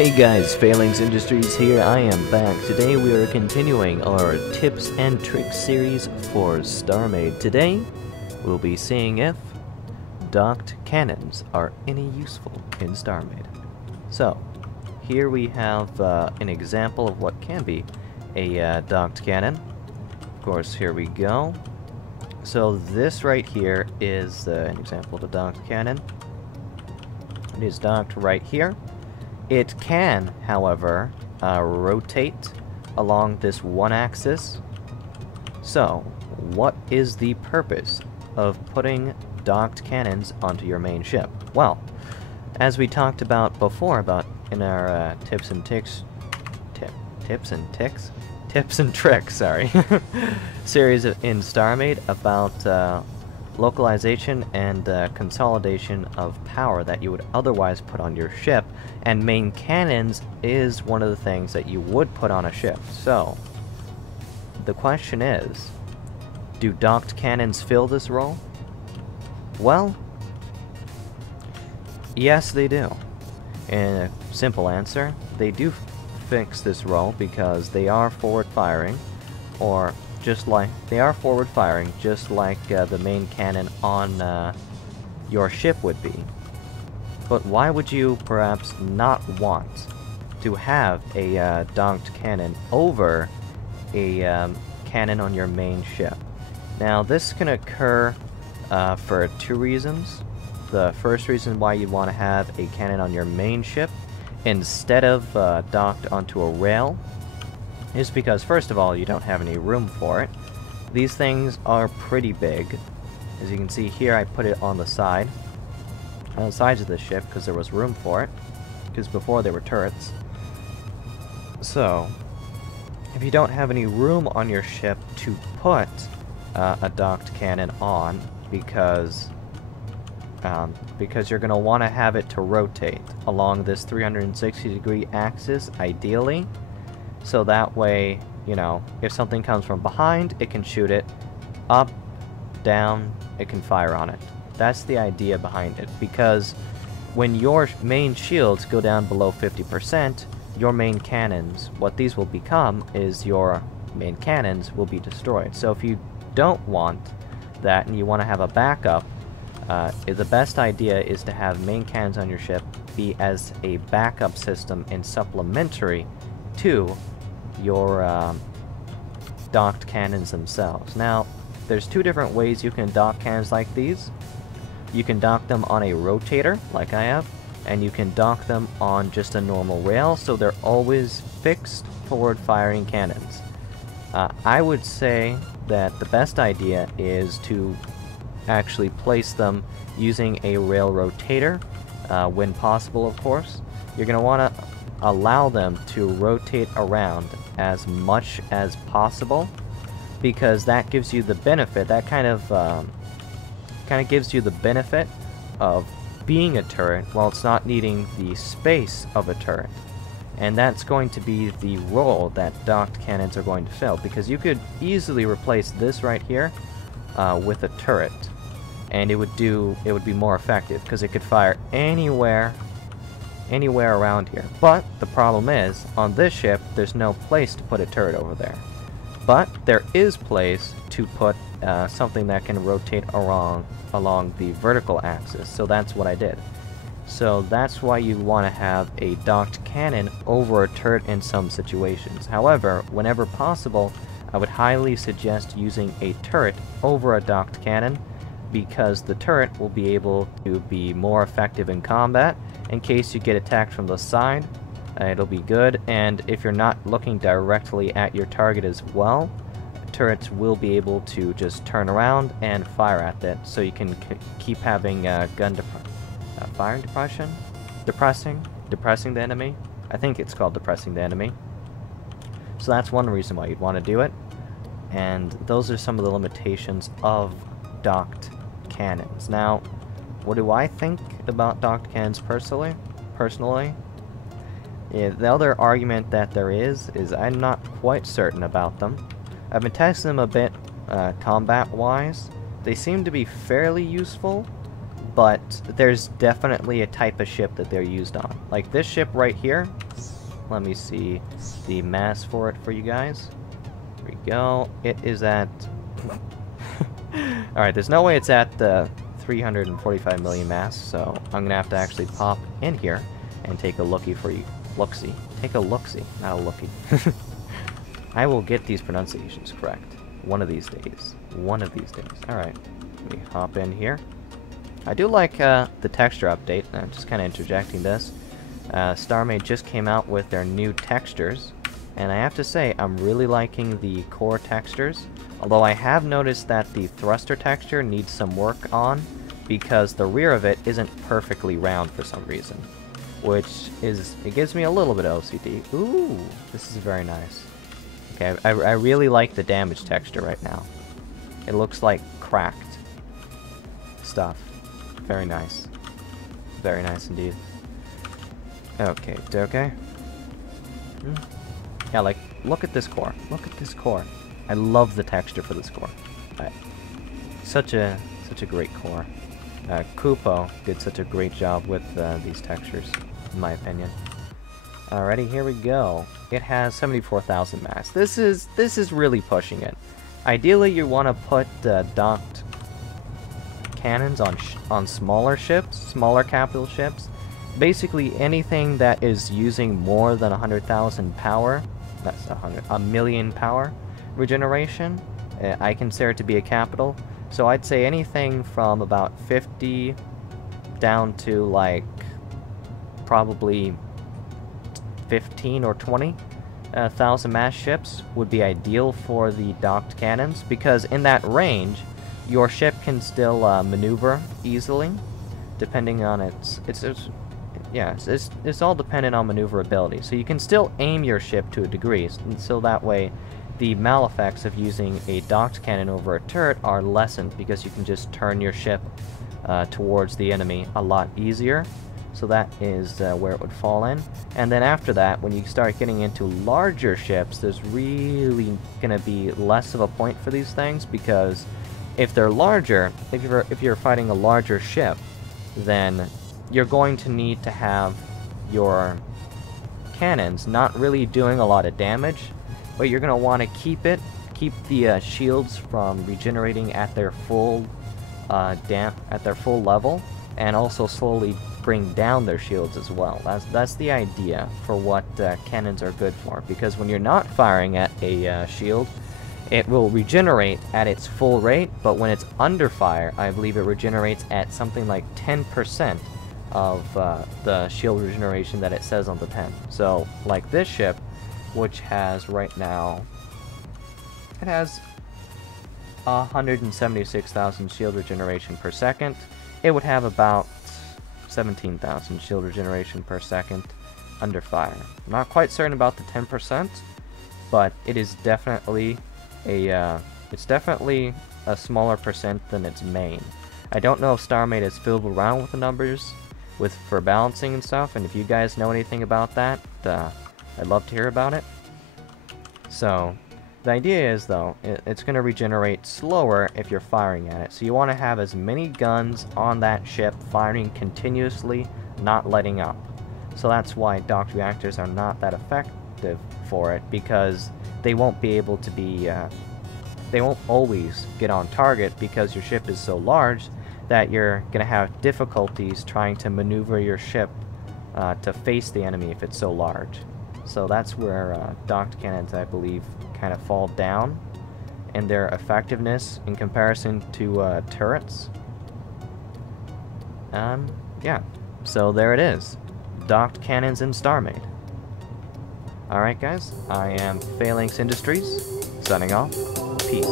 Hey guys, Phalanx Industries here, I am back. Today we are continuing our tips and tricks series for StarMade. Today, we'll be seeing if docked cannons are any useful in StarMade. So, here we have an example of what can be a docked cannon. Of course, here we go. So this right here is an example of a docked cannon. It is docked right here. It can, however, rotate along this one axis. So, what is the purpose of putting docked cannons onto your main ship? Well, as we talked about before, in our tips and tricks, sorry, series in StarMade about localization and consolidation of power that you would otherwise put on your ship, and main cannons is one of the things that you would put on a ship. So, the question is, do docked cannons fill this role? Well, yes they do. And a simple answer, they do fix this role because they are forward firing, or just like they are forward firing, just like the main cannon on your ship would be. But why would you perhaps not want to have a docked cannon over a cannon on your main ship? Now, this can occur for two reasons. The first reason why you'd want to have a cannon on your main ship instead of docked onto a rail is because, first of all, you don't have any room for it. These things are pretty big. As you can see here, I put it on the sides of the ship because there was room for it, because before they were turrets. So, if you don't have any room on your ship to put a docked cannon on, because you're going to want to have it to rotate along this 360-degree axis, ideally. So that way, you know, if something comes from behind, it can shoot it. Up, down, it can fire on it. That's the idea behind it, because when your main shields go down below 50%, your main cannons, what these will become is your main cannons will be destroyed. So if you don't want that and you want to have a backup, the best idea is to have main cannons on your ship be as a backup system and supplementary to your docked cannons themselves. Now, there's two different ways you can dock cannons like these. You can dock them on a rotator, like I have, and you can dock them on just a normal rail, so they're always fixed forward-firing cannons. I would say that the best idea is to actually place them using a rail rotator, when possible, of course. You're going to want to allow them to rotate around as much as possible, because that gives you the benefit, that kind of gives you the benefit of being a turret while it's not needing the space of a turret. And that's going to be the role that docked cannons are going to fill, because you could easily replace this right here with a turret, and it would be more effective because it could fire anywhere around here. But the problem is, on this ship, there's no place to put a turret over there. But there is place to put something that can rotate along the vertical axis, so that's what I did. So that's why you want to have a docked cannon over a turret in some situations. However, whenever possible, I would highly suggest using a turret over a docked cannon, because the turret will be able to be more effective in combat. In case you get attacked from the side, it'll be good, and if you're not looking directly at your target as well, turrets will be able to just turn around and fire at it, so you can keep having fire depression? Depressing the enemy? I think it's called depressing the enemy. So that's one reason why you'd want to do it, and those are some of the limitations of docked cannons. Now, what do I think about docked cannons personally? The other argument that there is I'm not quite certain about them. I've been testing them a bit combat-wise. They seem to be fairly useful, but there's definitely a type of ship that they're used on. Like this ship right here. Let me see the mass for it for you guys. Here we go. It is at... Alright, there's no way it's at the 345 million mass, so I'm gonna have to actually pop in here and take a looky for you. Look-see. Take a look-see, not a looky. I will get these pronunciations correct. One of these days. One of these days. Alright. Let me hop in here. I do like the texture update. I'm just kind of interjecting this. StarMade just came out with their new textures. And I have to say, I'm really liking the core textures. Although I have noticed that the thruster texture needs some work on, because the rear of it isn't perfectly round for some reason. Which is, it gives me a little bit of OCD. Ooh, this is very nice. Okay, I really like the damage texture right now. It looks like cracked stuff. Very nice. Very nice indeed. Okay, okay. Yeah, like, look at this core. Look at this core. I love the texture for this core. Such a great core. Kupo did such a great job with these textures, in my opinion. Alrighty, here we go. It has 74,000 mass. This is really pushing it. Ideally, you want to put docked cannons on smaller ships, smaller capital ships. Basically, anything that is using more than 100,000 power. That's a million power regeneration. I consider it to be a capital. So I'd say anything from about 50 down to like probably 15 or 20,000 mass ships would be ideal for the docked cannons, because in that range your ship can still maneuver easily, depending on it's all dependent on maneuverability. So you can still aim your ship to a degree, and so that way the maleffects of using a docked cannon over a turret are lessened, because you can just turn your ship towards the enemy a lot easier. So that is where it would fall in. And then after that, when you start getting into larger ships, there's really going to be less of a point for these things, because if they're larger, if you're fighting a larger ship, then you're going to need to have your cannons not really doing a lot of damage, but you're going to want to keep the shields from regenerating at their full level, and also slowly bring down their shields as well. That's the idea for what cannons are good for, because when you're not firing at a shield, it will regenerate at its full rate, but when it's under fire, I believe it regenerates at something like 10% of the shield regeneration that it says on the pen. So, like this ship, which has right now, it has 176,000 shield regeneration per second. It would have about 17,000 shield regeneration per second under fire. I'm not quite certain about the 10%, but it is definitely it's definitely a smaller percent than its main. I don't know if StarMade has fiddled around with the numbers for balancing and stuff, and if you guys know anything about that, I'd love to hear about it. So, the idea is, though, it's going to regenerate slower if you're firing at it. So you want to have as many guns on that ship firing continuously, not letting up. So that's why docked reactors are not that effective for it, because they won't be able to be... they won't always get on target, because your ship is so large that you're going to have difficulties trying to maneuver your ship to face the enemy if it's so large. So that's where docked cannons, I believe, kind of fall down in their effectiveness in comparison to turrets. Yeah, so there it is. Docked cannons in StarMade. Alright guys, I am Phalanx Industries, signing off. Peace.